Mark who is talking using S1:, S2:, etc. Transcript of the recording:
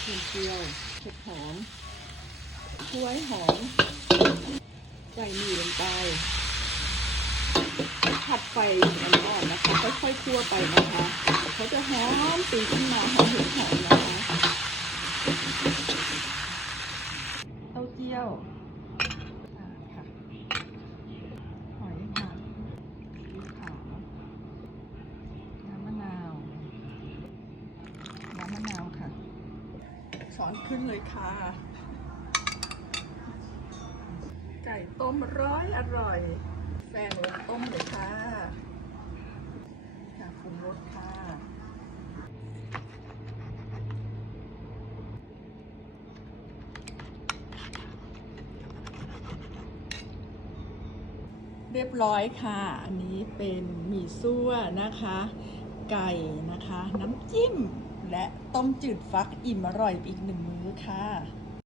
S1: เทียมเจียวเห็ดหอมถ้วยหอม ใส่หมี่ลงไป ผัดไฟอ่อนๆนะคะ ค่อยๆคั่วไปนะคะ เขาจะหอมตีขึ้นมาหอมเห็ดหอมนะคะ เต้าเจี้ยวอ่าค่ะ หอยหมักซีอิ๊วขาวน้ำมะนาว น้ำมะนาวค่ะ ช้อนขึ้นเลยค่ะ ไก่ต้มร้อยอร่อย แฟงลงต้มเลยค่ะค่ะปรุงรสค่ะ เรียบร้อยค่ะ อันนี้เป็นหมี่ซั่วนะคะ ไก่นะคะ น้ำจิ้ม และต้มจืดฟักอิ่มอร่อยอีกหนึ่งมื้อค่ะ